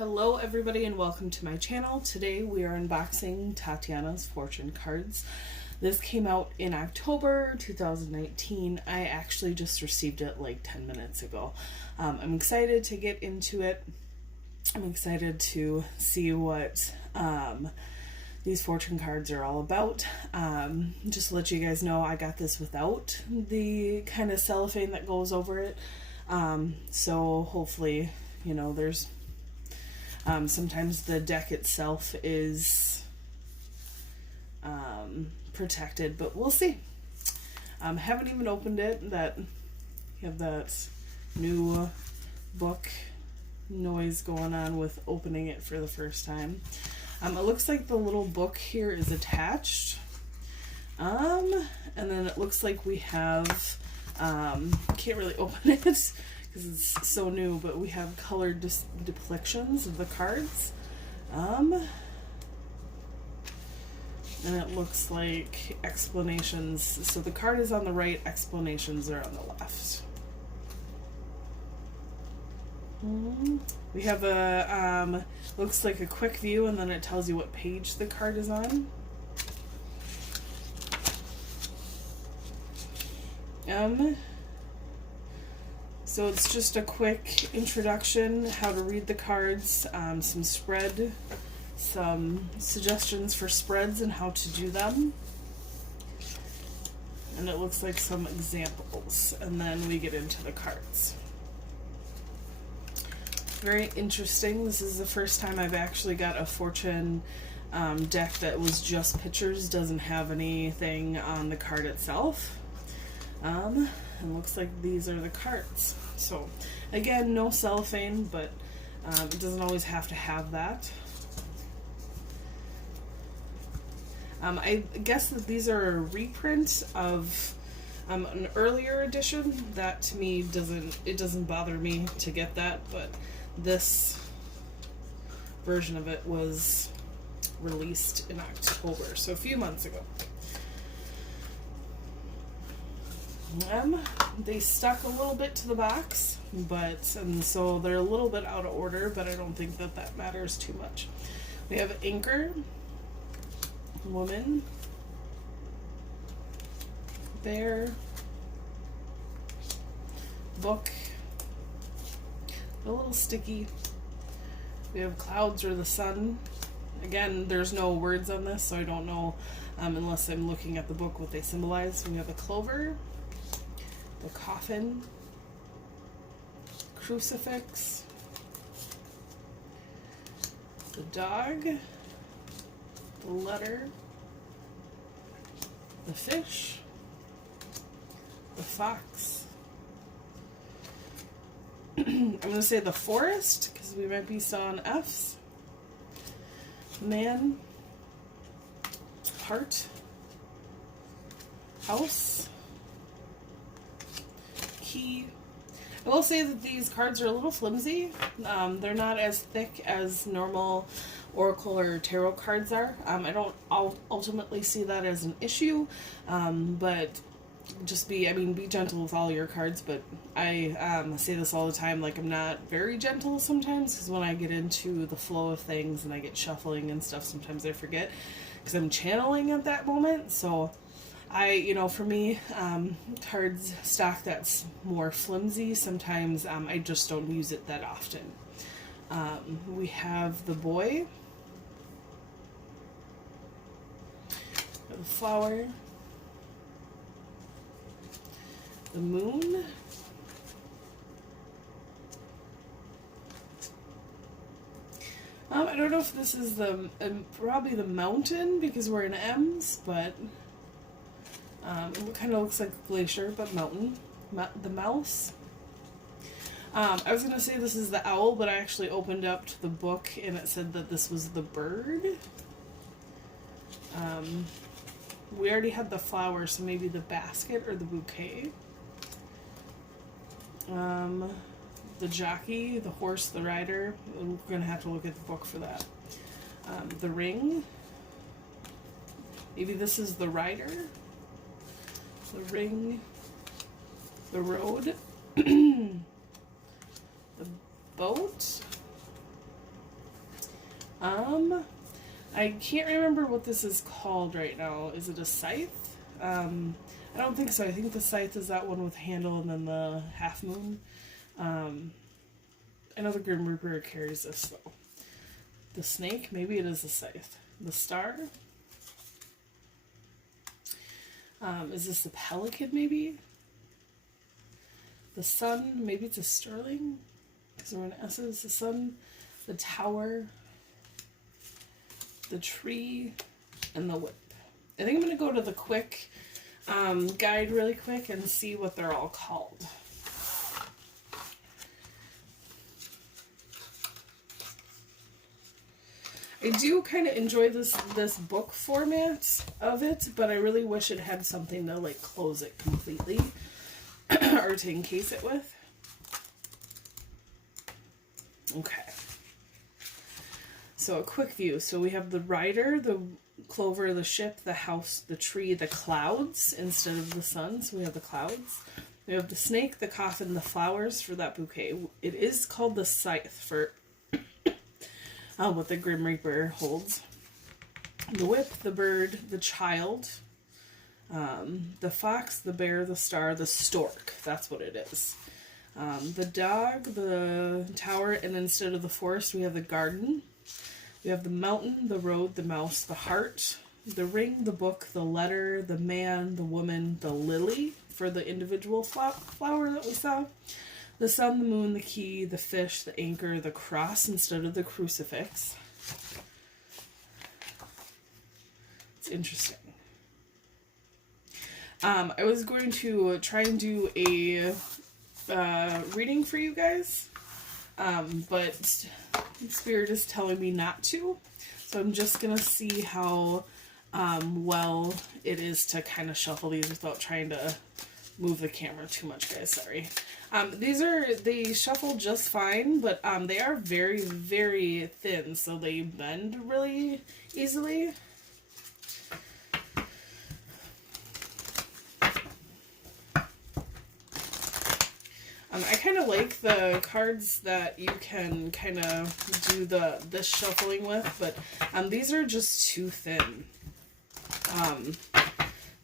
Hello everybody and welcome to my channel. Today we are unboxing Tatiana's fortune cards. This came out in October 2019. I actually just received it like 10 minutes ago. I'm excited to get into it. I'm excited to see what these fortune cards are all about. Just to let you guys know, I got this without the kind of cellophane that goes over it. So hopefully, you know, there's sometimes the deck itself is protected, but we'll see. Haven't even opened it. That you have that new book noise going on with opening it for the first time. It looks like the little book here is attached. And then it looks like we have, can't really open it because it's so new, but we have colored depictions of the cards. And it looks like explanations. So the card is on the right, explanations are on the left. We have a, looks like a quick view, and then it tells you what page the card is on. So it's just a quick introduction, how to read the cards, some suggestions for spreads and how to do them. And it looks like some examples, and then we get into the cards. Very interesting. This is the first time I've actually got a fortune deck that was just pictures, doesn't have anything on the card itself. It looks like these are the cards. So again, no cellophane, but it doesn't always have to have that. I guess that these are a reprint of an earlier edition. That to me doesn't bother me to get that, but this version of it was released in October, so a few months ago. They stuck a little bit to the box, and so they're a little bit out of order, but I don't think that matters too much. We have anchor, woman, bear, book, a little sticky. We have clouds or the sun. Again, there's no words on this, so I don't know unless I'm looking at the book what they symbolize. We have a clover, the coffin, crucifix, the dog, the letter, the fish, the fox. I'm going to say the forest because we might be still on F's. Man, heart, house, key. I will say that these cards are a little flimsy. They're not as thick as normal oracle or tarot cards are. I don't ultimately see that as an issue, but just be gentle with all your cards. But I say this all the time, like I'm not very gentle sometimes, because when I get into the flow of things and I get shuffling and stuff, sometimes I forget because I'm channeling at that moment. So for me, cards stock that's more flimsy, sometimes I just don't use it that often. We have the boy, the flower, the moon, I don't know if this is probably the mountain because we're in M's, but it kind of looks like a glacier, but mountain. The mouse. I was going to say this is the owl, but I actually opened up to the book and it said that this was the bird. We already had the flower, so maybe the basket or the bouquet. The jockey, the horse, the rider. We're going to have to look at the book for that. The ring. Maybe this is the rider. The ring, the road, the boat, I can't remember what this is called right now. Is it a scythe? I don't think so. I think the scythe is that one with handle and then the half moon. I know the Grim Reaper carries this though. The snake, maybe it is the scythe. The star. Is this the pelican maybe? The sun, maybe it's a sterling? Because we're in S's. The sun, the tower, the tree, and the whip. I think I'm going to go to the quick guide really quick and see what they're all called. I do kind of enjoy this book format of it, but I really wish it had something to like close it completely or to encase it with. Okay. So a quick view. So we have the rider, the clover, the ship, the house, the tree, the clouds instead of the sun. So we have the clouds. We have the snake, the coffin, the flowers for that bouquet. It is called the scythe for what the Grim Reaper holds. The whip, the bird, the child, the fox, the bear, the star, the stork. That's what it is. The dog, the tower, and instead of the forest, we have the garden. We have the mountain, the road, the mouse, the heart, the ring, the book, the letter, the man, the woman, the lily for the individual flower that we saw. The sun, the moon, the key, the fish, the anchor, the cross instead of the crucifix. It's interesting. I was going to try and do a reading for you guys, but Spirit is telling me not to. So I'm just going to see how well it is to kind of shuffle these without trying to move the camera too much, guys. Sorry. They shuffle just fine, but they are very, very thin, so they bend really easily. I kind of like the cards that you can kind of do this shuffling with, but these are just too thin.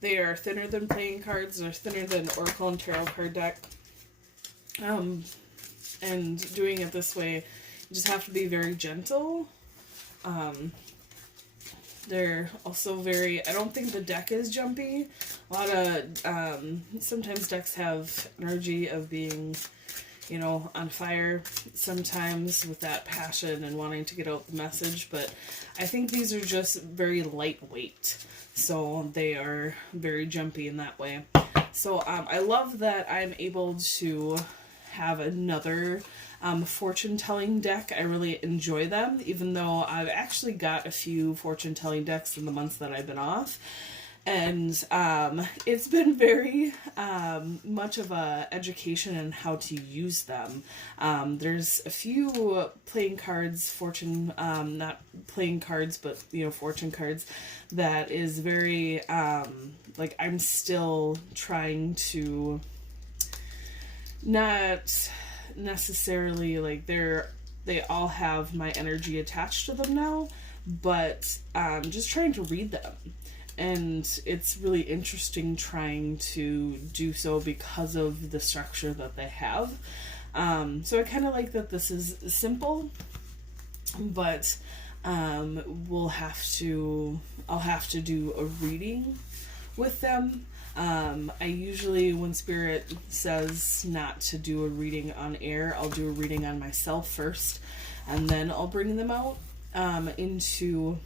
They are thinner than playing cards. They're thinner than Oracle and Tarot card deck. And doing it this way, you just have to be very gentle. They're also very, I don't think the deck is jumpy. A lot of, sometimes decks have energy of being, you know, on fire sometimes with that passion and wanting to get out the message, but I think these are just very lightweight, so they are very jumpy in that way. So I love that I'm able to have another fortune-telling deck. I really enjoy them, even though I've actually got a few fortune-telling decks in the months that I've been off. And it's been very much of a education in how to use them. There's a few playing cards, not playing cards, but, you know, fortune cards, that is very, like, I'm still trying to not necessarily, like, they all have my energy attached to them now, but just trying to read them. And it's really interesting trying to do so because of the structure that they have. So I kind of like that this is simple, but I'll have to do a reading with them. I usually, when Spirit says not to do a reading on air, I'll do a reading on myself first, and then I'll bring them out into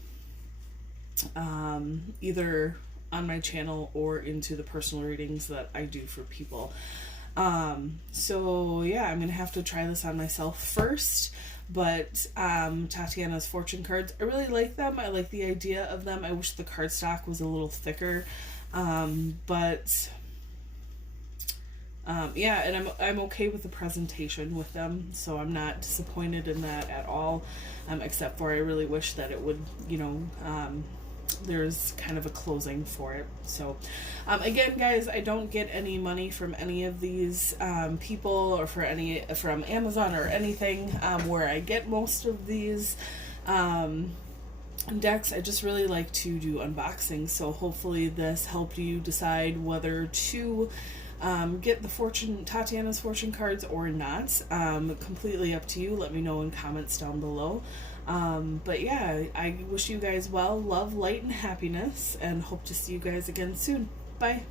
either on my channel or into the personal readings that I do for people. So yeah, I'm gonna have to try this on myself first. But Tatiana's fortune cards, I really like them. I like the idea of them. I wish the cardstock was a little thicker. Yeah, and I'm okay with the presentation with them, so I'm not disappointed in that at all, except for I really wish that it would, you know, there's kind of a closing for it. So again, guys, I don't get any money from any of these people or from Amazon or anything. Where I get most of these decks. I just really like to do unboxings, so hopefully this helped you decide whether to get the Tatiana's fortune cards or not. Completely up to you. Let me know in comments down below. But yeah, I wish you guys well, love, light, and happiness, and hope to see you guys again soon. Bye.